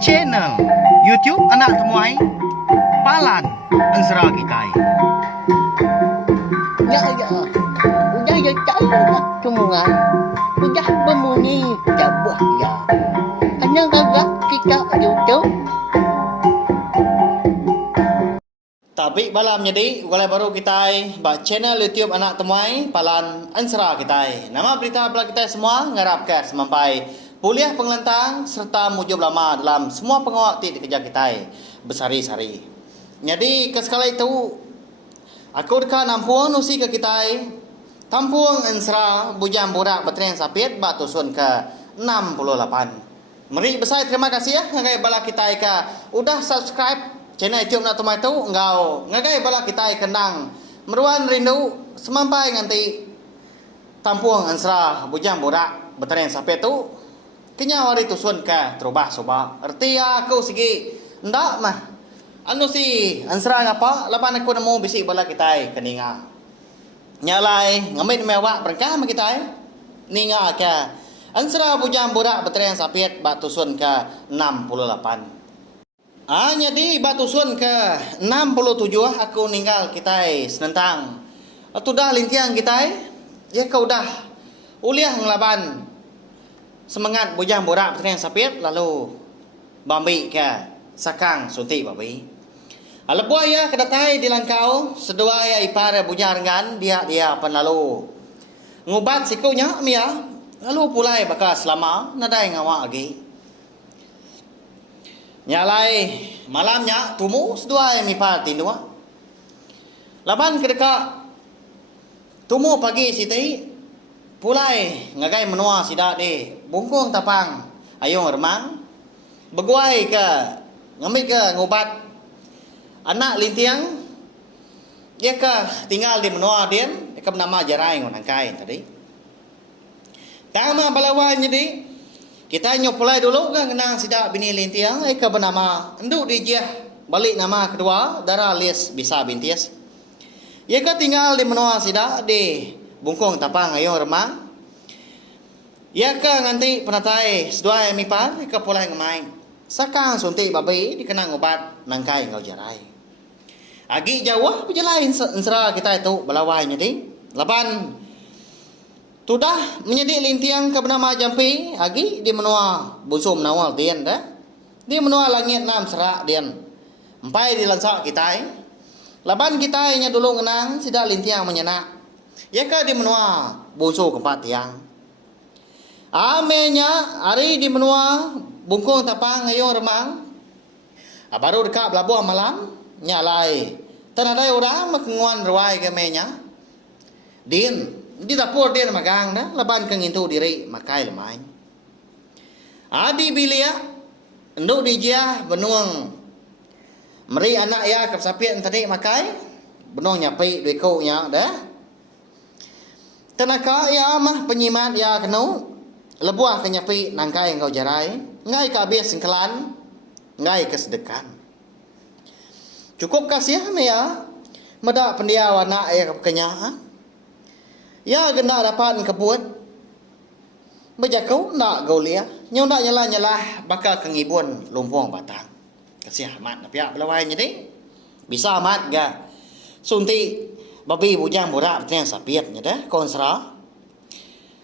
Channel YouTube Anak Temuai Palan Ansra Kitai. Ya, udah ya cakap semua, udah bermuni cabut ya. Hanya agak kita YouTube. Tapi balam jadi mulai baru kita ba channel YouTube Anak Temuai Palan Ansra Kitai. Nama berita bala kita semua ngarapkan semampai kuliah pengelentang serta mujub lama dalam semua pengawak di kerja kita bersari-sari. Jadi ke sekala itu aku dekat nampuan usi ke kita tampuang Ansra bujang budak betren sapit batu sun ke 68. Meri besar terima kasih ya ngagai bala kita ka udah subscribe channel YouTube Anak Temuai tu engkau ngagai bala kita kendang meruan rindu semampai nganti tampuang Ansra bujang budak betren sapit tu kenya hari tu sun ka terubah soba arti aku sigi ndak mah anu si Ansra ngapa lapan aku nemu bisik bala kita keninga nyalai ngamit mewak berkah ma kita ninga ka Ansra bujang budak betren sapit batu sun ka 68. Jadi batu sun ke 67 aku ninggal kita senentang. Atu dah lintiang kita ya kau dah uliah ngelaban semangat bujang borak betren sapit lalu bambi ke sakang sunti babi. Lebuah ya kedatai di langkau sedua ya ipar bujang dengan dia penlalu ngubat sikunya mia lalu pulai bakal selama nadai ngawak lagi. Nyalai malamnya tumu sedua yang ipar tindua. Laban kedeka tumu pagi siti pulai ngagai menua sida de bungkung tapang ayong remang beguai ke ngambil ke ngubat anak lintiang dia ke tinggal di menua dia ke nama jarai ngonangkai tadi tama balawan jadi kita nyopulai dulu kan kenang sida bini lintiang ke bernama enduk dijah balik nama kedua darah lis bisa bintis dia ke tinggal di menua sida di bungkung tapang ayong remang ya ke nganti penatai sedua yang mipar ke pulai ngemain sakang suntik babi dikenang obat nangkai ngau jarai agi jauh berjalain ensera kita itu belawai jadi lapan sudah menjadi lintiang ke bernama jampi agi di menua busum nawal dian dah di menua langit nam serak dian empai di lansak kita lapan kita nya dulu ngenang sida lintiang menyenak ya ke di menua busu keempat tiang amenya hari di menua bungkung tapang ayong remang baru dekat pelabuhan malam nyalai tanadai orang makenguan ruai ke menya din di dapur dia magang dah laban kang itu diri makai lemai adi bilia nduk dijia benuang meri anak ya kapsapian tadi makai benuang nyapi duiko nya dah tenaka ya mah penyimat ya kenu lebuah kenyapi nangkai engkau jarai ngai ka bias singkelan ngai kesedekan cukup kasih ya meda pendia wana ya kenyaan ya gena dapat kebut bejakau nak gaulia nyu nak nyala bakal kengibun lumpung batang kasih amat pihak belawai jadi bisa amat ga sunti babi bujang borak beteng sapiatnya dah konsra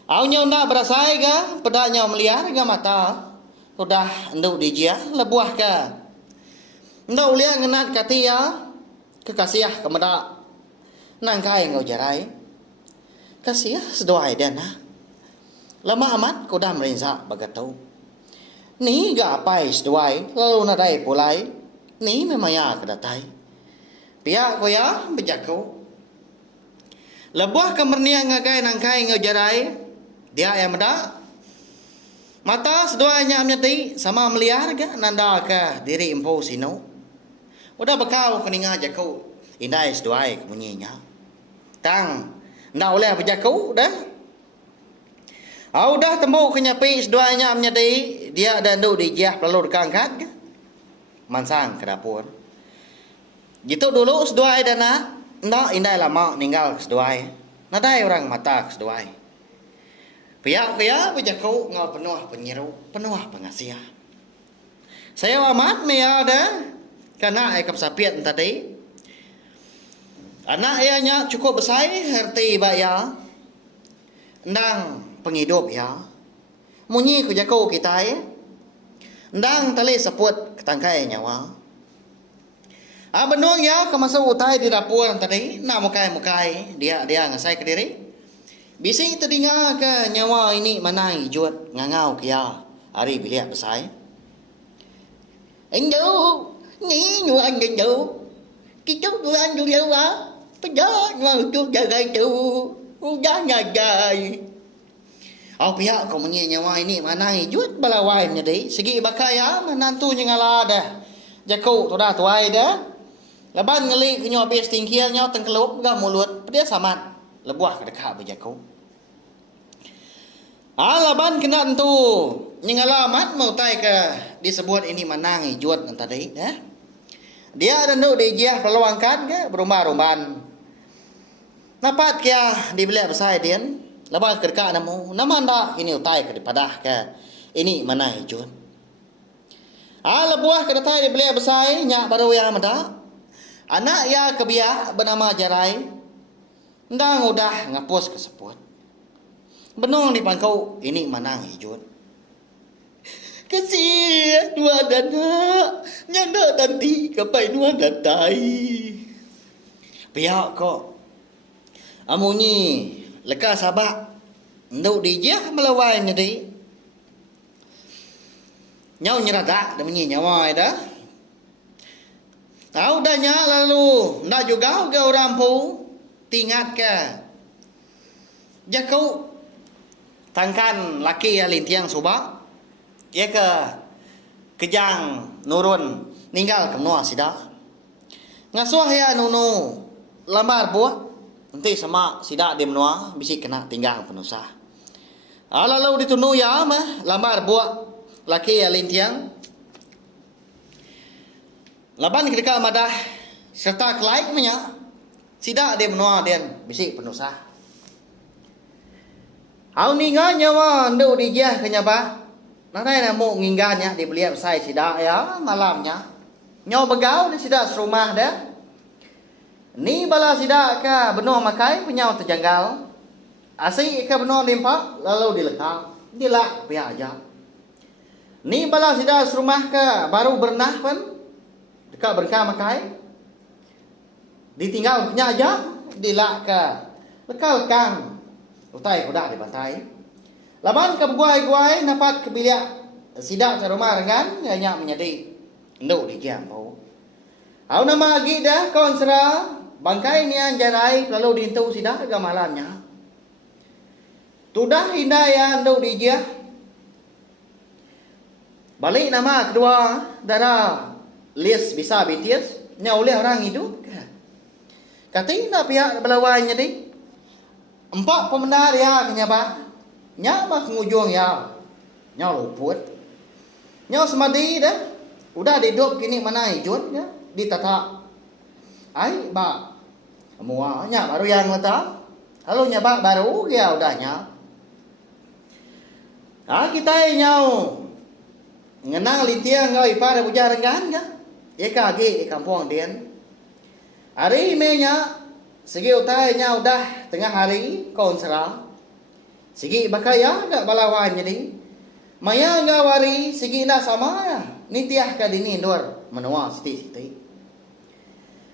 au nyu nak berasai ga pedanya meliar ga mata udah nduk dijia lebuah ka ndau liang ngenat katia kekasih kemeda nangkai ngau jarai kasih sedoai dana lama amat ko dah merinsa bagatau ni ga apai sedoai lalu nadai pulai ni memaya kedatai pihak ko ya bejakau lebuah kemernia ngagai nangkai ngau jarai dia yang meda mata sedoanya amnyati sama meliar ga nanda ka diri empo sino udah bekau keninga jakau indai sedoai kemunyinya tang ndak oleh berjakau dah au dah tembuk kenyapi sedoanya amnyati dia dan duk dijah perlu dekangkat ke mansang ke dapur gitu dulu sedoai dana ndak indai lama ninggal sedoai nadai orang mata sedoai Pihak-pihak berjaku ngau penuh penyeru, penuh pengasih. Saya amat mea dah karena ekap sapiat tadi. Anak ianya cukup besar herti baya. Ndang penghidup ya. Munyi ku jaku kita ndang tali seput ketangkai nyawa. Benung ya kemasuk utai di dapur tadi nak mukai dia ngasai ke diri. Bisi terdengar ke nyawa ini mana hijut ngangau kia hari bilik besar. Anh đâu nghĩ như anh đến đâu cái chút của anh vô đâu á cái đó mà chú chờ gây chú giá nhà dài. Pihak kau menyi nyawa ini mana hijut balawai menjadi segi bakaya menantu nyangala dah. Jaku tu dah tuai dah. Laban ngali ke nyawa bes tingkial nyawa tengkelup ga mulut dia samat lebuah ke dekat berjaku. Laban kena tentu nyangala mat mau tai ke disebut ini manang hijut tadi dah. Dia ada nuk dijah peluangkan ke berumah-rumah. Napat kia di bilik besar dia. Lepas ke dekat namu. Nama anda ini utai ke dipadah ke. Ini mana hijut. Lebuah ke dekat di bilik besar. Nyak baru yang ada. Anak ya kebiak bernama Jarai. Ndang udah ngapus ke seput. Benung di pangkau. Ini mana hijut. Kasih dua dana. Nyanda nanti kapai dua datai. Pihak kok. Amunyi. Lekas sabak. Nduk dijah melawai jadi. Nyau nyeradak. Dia menyi nyawai dah. Tahu dah nyak lalu. Ndak juga ke orang pu. Tingat ke. Jakau. Tangkan laki yang lintiang subak. Ia ke kejang nurun ninggal ke menua sidak. Ngasuh ya nunu lambar buat nanti sama sidak di menua bisi kena tinggal penusah. Lalu ditunu ya mah lambar buat laki ya lintiang. Laban ketika madah serta kelaik menya sidak di menua den bisi penusah. Au ninga nyawa ndu dijah ke nyapa. Nanti nak mau nginggannya di beliau saya sidak ya malamnya. Nyawa begau di sidak serumah dah. Ni bala sidak ke benua makai punya terjanggal. Asyik ke benua limpak lalu dilekap. Dilak pihak aja. Ni bala sidak serumah ke baru bernah pun. Dekat berkah makai. Ditinggal punya aja. Dilak ke lekal-lekang. Utai kuda di pantai. Laban ke guai-guai dapat ke bilik sidak ke rumah dengan nyak menjadi nduk di jambu. Au nama lagi dah kawan sera bangkai nian Jarai lalu dintu sidak ke malamnya. Tudah indah ya nduk di jah. Balik nama kedua darah lis bisa BTS nya oleh orang hidup. Katina pihak belawai jadi empat pembenar ya kenyapa. Nya mah ngujung ya. Nya luput. Nya semadi dah. Udah hidup kini mana hijut ya. Ditata. Ai ba. Semua nya baru yang mata. Halo nya ba baru ya udahnya. Kita nyau. Ngenang litiang ngau ipar bujar rengan ya. Ya kagi di kampung den. Hari menya segi utai nya udah tengah hari konsera. Sigi bakaya gak balawan jadi. Maya gak wari sigi lah sama ya. Nitiah ka dini dor menua siti-siti.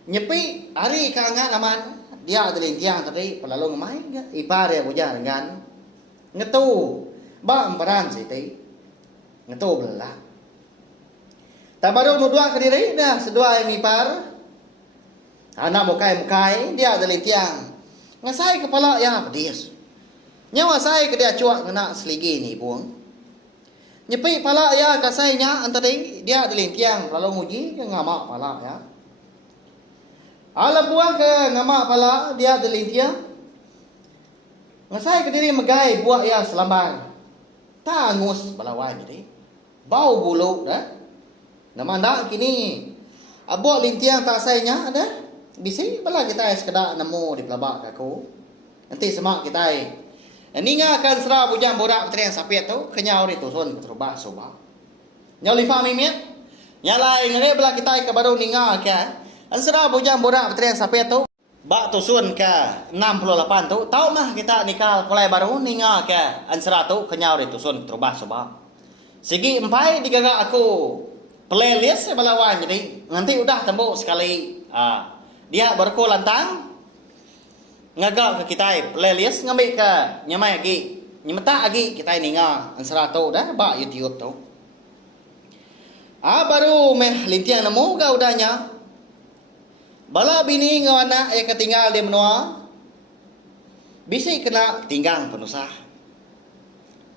Nyepi hari kangat aman. Dia ada lintiang tadi pelalong main gak. Ipar ya bujar dengan. Ngetu. Ba emperan siti. Ngetu belah. Tak baru nudua ke diri dah sedua yang ipar. Anak mukai-mukai dia ada lintiang. Ngasai kepala ya pedis. Nyawa saya ke dia cuak kena seligi ni buang. Nyepi pala ya kasainya antara dia dilingkiang kalau muji ke ngamak pala ya. Ala buang ke ngamak pala dia dilingkiang. Ngasai ke diri megai buak ya selambar. Tak angus balawai jadi. Bau bulu dah. Nama anda kini abuak lintiang tak sainya ada. Bisi bala kita sekedar nemu di pelabak aku. Nanti semak kita Ninga akan serah bujang borak petrian sapiat tu kenyau ri tu sun ketrubah soba. Nyau lifa mimit. Nyalai ngare bela kita ke baru ninga ke. An serah bujang borak petrian sapiat tu ba tu sun ke 68 tu. Tahu mah kita nikah kulai baru ninga ke an serah tu kenyau ri tu sun ketrubah soba. Segi empai digagak aku playlist balawan jadi nanti udah tembok sekali dia berko lantang ngagak ke kita playlist ngambil ke nyamai lagi nyemeta lagi kita ninga ansara tu dah ba YouTube tu baru meh lintiang nemu ga udahnya bala bini ngau anak yang ketinggal di menua bisi kena tinggang penusah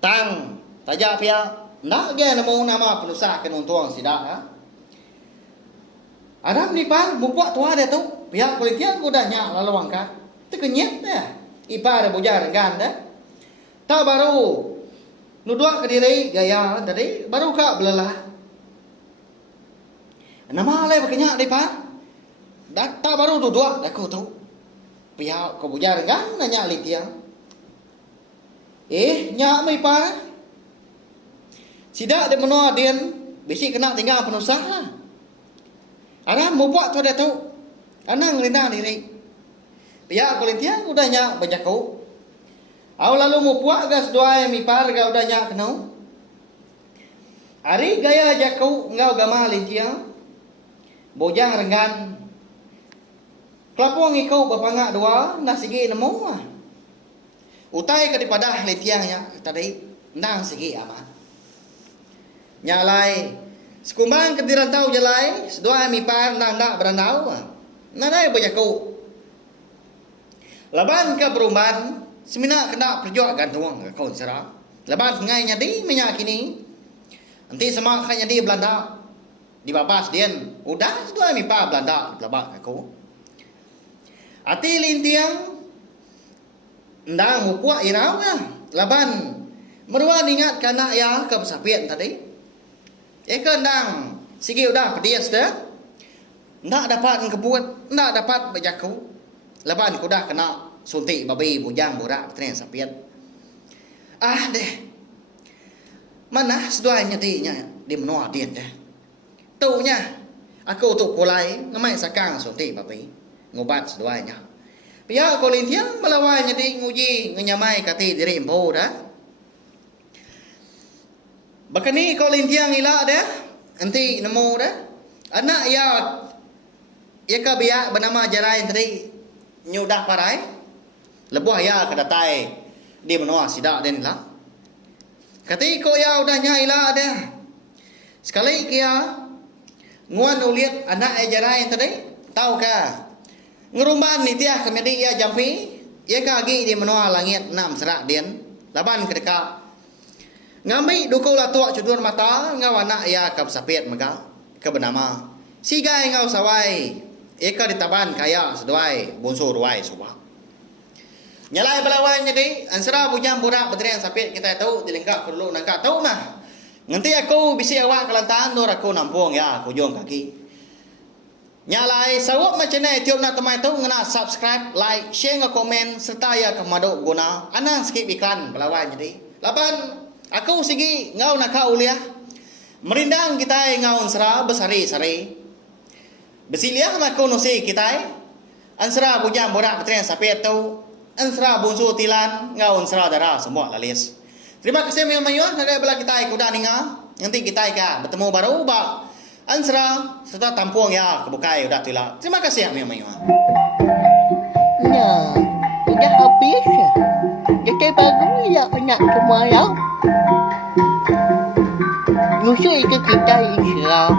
tang tajak pia nak dia nemu nama penusah kena untung sidak Adam ni pan buat tua dia tu pihak politik udahnya lalu angkat tu kenyet dah ipa ada bujar gan dah tahu baru nudua ke diri gaya tadi baru kak belalah nama alai berkenyak di pan dak tahu baru nudua aku tu pihak ke bujar gan nanya litiang nyak mai pa sidak dia menua dian bisi kena tinggal penusah Adam mau buat tu dia tu anang lina diri pihak kulintiang udahnya bajaku au lalu mau buat gas doa mi par ga udahnya kenau hari gaya jaku ngau gama lintiang bojang renggan kelapong ikau bapanga dua nasigi nemu utai ke daripada lintiang ya tadi nang sigi aman nyalai sekumbang kediran tahu jalai sedua mi par nang dak berandau nanai bajaku Laban ke perumahan semina kena perjuang gantung ke kawan serah. Laban ngai nyadi minyak kini. Nanti semua kan nyadi Belanda di babas dian. Udah sedua mi pa Belanda belabak aku. Ati lintiang ndang mupuak irau ya. Laban meruan ingat kana ya ke pesapian tadi. Eka ndang sigi udah pedias dah. Ndak dapat kebuat, ndak dapat bajaku. Laban ku dah kena suntik babi bujang borak petrian sapiat. Deh. Mana seduanya di menua dia dah. Tunya aku tu kulai ngamai sakang suntik babi. Ngobat seduanya. Pihak kolintiang melawan di nguji ngenyamai kati diri empo dah. Bakani kolintiang ila dah. Nanti nemu dah. Anak ya ka biak bernama Jarain tadi nyudah parai lebuh ya kedatai di menua sidak den lah kati ko ya udahnya ila ada sekali kia nguan uliat anak Jarain tadi tahu ka ngerumban ni tiah kemedi ya jampi ya kagi di menua langit 6 serak den laban kedeka ngambi duko la tua cudur mata ngau anak ya kap sapiat mega ke bernama sigai ngau sawai eka ditaban kaya seduai bonsor ruai soba nyalai balawan jadi ansara bujang borak petrian sapit kita tahu dilengkap perlu nangka tahu mah nanti aku bisi awak kelantan dor aku nampung ya aku jong kaki nyalai sawak macam ni tiap nak temai tahu ngena subscribe like share nge komen serta ya kemadok guna anang skip ikan balawan jadi laban aku sigi ngau nak uliah merindang kita ngau ansara besari-sari Besilia aku nusi kita ansra bujang borak petrian sapiat tu ansra bunsu tilan ngau ansra darah semua lalis. Terima kasih yang mayuan naga bela kita kuda ninga nanti kita bertemu baru ba ansra serta tampung ya kebukai udah tila. Terima kasih yang mayuan. Nah, udah habis ya. Jadi bagus ya anak semua ya. Musuh itu kita Islam.